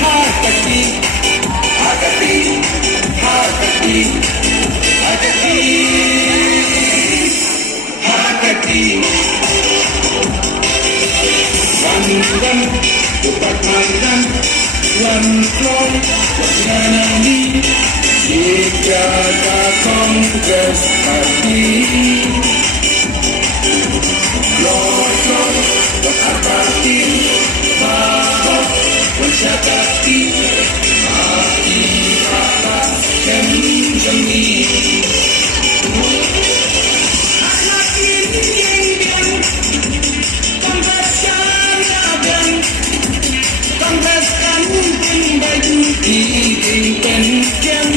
Hagati, Hagati, Hagati, Hagati, Hagati. Run, cepat mainan, run, flow, berjalan jika Kongres Parti. Lord, berarti bahwa mensyakati mati atas jemi-jemi. Anak ini yang kongreskan abang, kongreskan baju diimpen jam.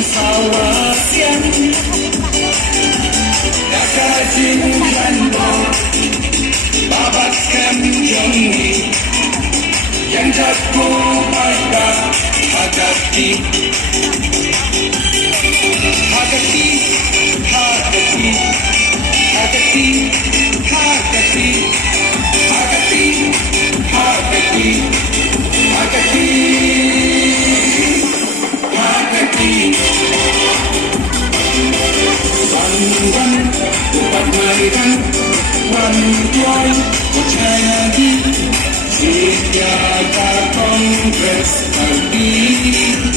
Sawasian Yakajin Jando Babakkan Jongi yang jatuh pada Hagati, Hagati, Hagati, Hagati, Hagati, Hagati, Hagati, Hagati, Hagati. Run, cepat mainan, run, fly, percaya lagi, jika Kongres Parti.